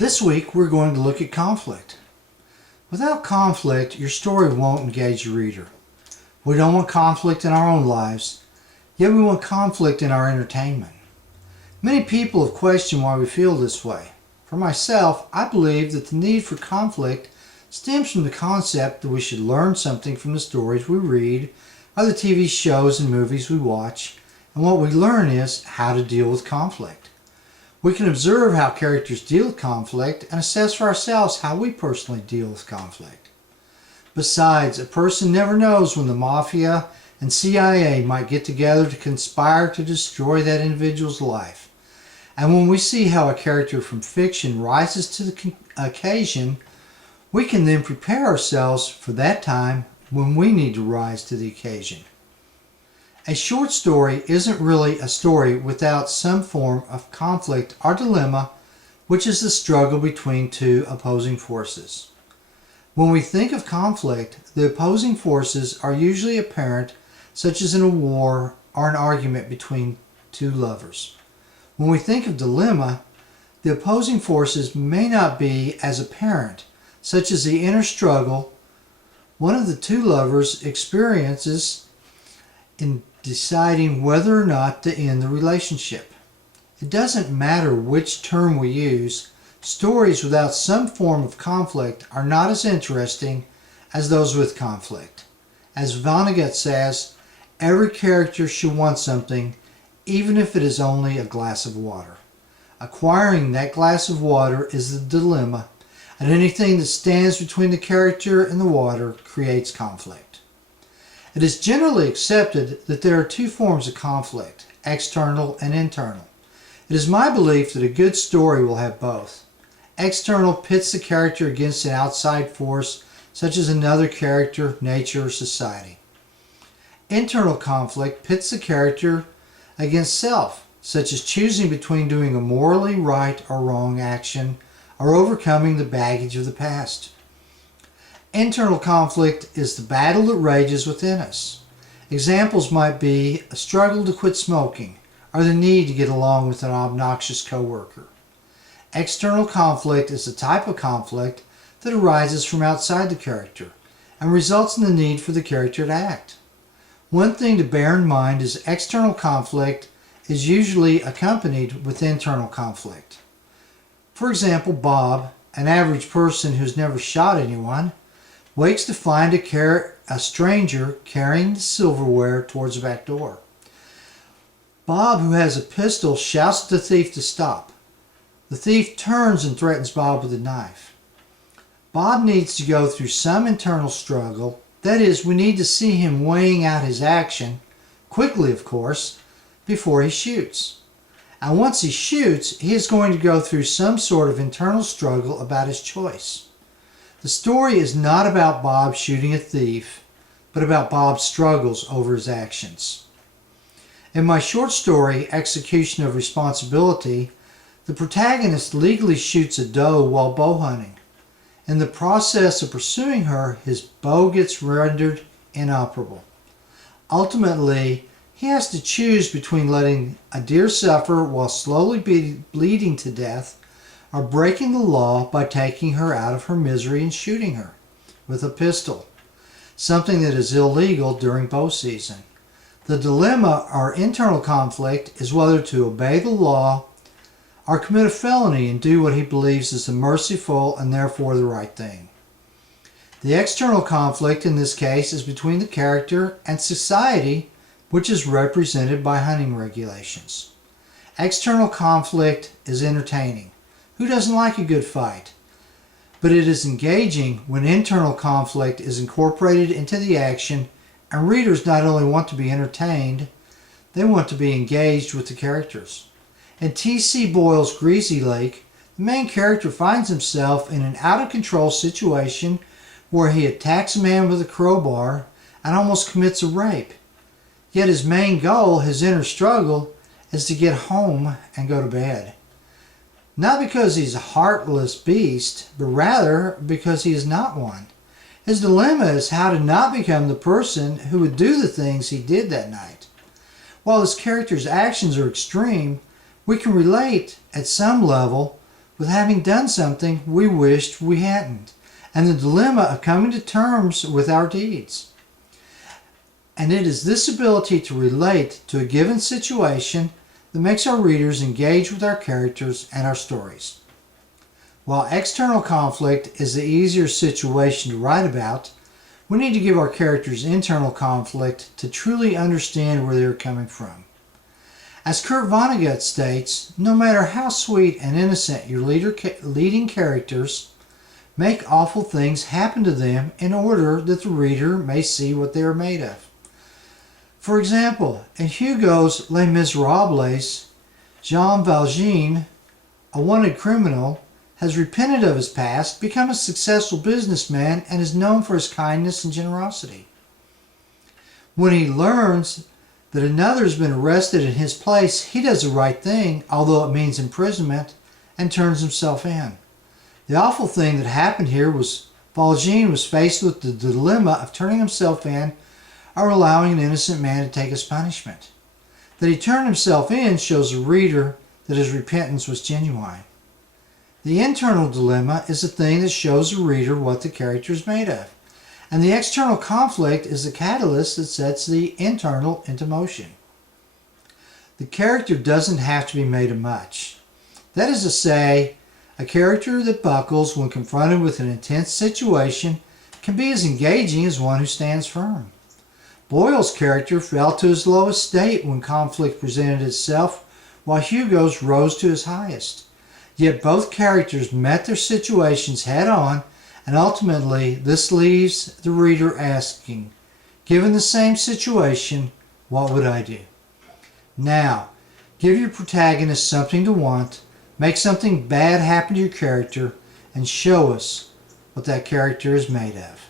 This week we're going to look at conflict. Without conflict, your story won't engage the reader. We don't want conflict in our own lives, yet we want conflict in our entertainment. Many people have questioned why we feel this way. For myself, I believe that the need for conflict stems from the concept that we should learn something from the stories we read, or the TV shows and movies we watch, and what we learn is how to deal with conflict. We can observe how characters deal with conflict and assess for ourselves how we personally deal with conflict. Besides, a person never knows when the mafia and CIA might get together to conspire to destroy that individual's life. And when we see how a character from fiction rises to the occasion, we can then prepare ourselves for that time when we need to rise to the occasion. A short story isn't really a story without some form of conflict or dilemma, which is the struggle between two opposing forces. When we think of conflict, the opposing forces are usually apparent, such as in a war or an argument between two lovers. When we think of dilemma, the opposing forces may not be as apparent, such as the inner struggle one of the two lovers experiences in deciding whether or not to end the relationship. It doesn't matter which term we use, stories without some form of conflict are not as interesting as those with conflict. As Vonnegut says, every character should want something, even if it is only a glass of water. Acquiring that glass of water is the dilemma, and anything that stands between the character and the water creates conflict. It is generally accepted that there are two forms of conflict, external and internal. It is my belief that a good story will have both. External pits the character against an outside force, such as another character, nature, or society. Internal conflict pits the character against self, such as choosing between doing a morally right or wrong action, or overcoming the baggage of the past. Internal conflict is the battle that rages within us. Examples might be a struggle to quit smoking, or the need to get along with an obnoxious coworker. External conflict is the type of conflict that arises from outside the character and results in the need for the character to act. One thing to bear in mind is external conflict is usually accompanied with internal conflict. For example, Bob, an average person who's never shot anyone, wakes to find a stranger carrying the silverware towards the back door. Bob, who has a pistol, shouts at the thief to stop. The thief turns and threatens Bob with a knife. Bob needs to go through some internal struggle. That is, we need to see him weighing out his action, quickly of course, before he shoots. And once he shoots, he is going to go through some sort of internal struggle about his choice. The story is not about Bob shooting a thief, but about Bob's struggles over his actions. In my short story, Execution of Responsibility, the protagonist legally shoots a doe while bow hunting. In the process of pursuing her, his bow gets rendered inoperable. Ultimately, he has to choose between letting a deer suffer while slowly bleeding to death, or breaking the law by taking her out of her misery and shooting her with a pistol, something that is illegal during bow season. The dilemma or internal conflict is whether to obey the law or commit a felony and do what he believes is the merciful and therefore the right thing. The external conflict in this case is between the character and society, which is represented by hunting regulations. External conflict is entertaining. Who doesn't like a good fight? But it is engaging when internal conflict is incorporated into the action, and readers not only want to be entertained, they want to be engaged with the characters. In T.C. Boyle's Greasy Lake, the main character finds himself in an out-of-control situation where he attacks a man with a crowbar and almost commits a rape. Yet his main goal, his inner struggle, is to get home and go to bed. Not because he's a heartless beast, but rather because he is not one. His dilemma is how to not become the person who would do the things he did that night. While his character's actions are extreme, we can relate at some level with having done something we wished we hadn't, and the dilemma of coming to terms with our deeds. And it is this ability to relate to a given situation that makes our readers engage with our characters and our stories. While external conflict is the easier situation to write about, we need to give our characters internal conflict to truly understand where they're coming from. As Kurt Vonnegut states, no matter how sweet and innocent your leading characters, make awful things happen to them in order that the reader may see what they are made of. For example, in Hugo's Les Miserables, Jean Valjean, a wanted criminal, has repented of his past, become a successful businessman, and is known for his kindness and generosity. When he learns that another has been arrested in his place, he does the right thing, although it means imprisonment, and turns himself in. The awful thing that happened here was Valjean was faced with the dilemma of turning himself in or allowing an innocent man to take his punishment. That he turned himself in shows the reader that his repentance was genuine. The internal dilemma is the thing that shows the reader what the character is made of. And the external conflict is the catalyst that sets the internal into motion. The character doesn't have to be made of much. That is to say, a character that buckles when confronted with an intense situation can be as engaging as one who stands firm. Boyle's character fell to his lowest state when conflict presented itself, while Hugo's rose to his highest. Yet both characters met their situations head on, and ultimately this leaves the reader asking, given the same situation, what would I do? Now, give your protagonist something to want, make something bad happen to your character, and show us what that character is made of.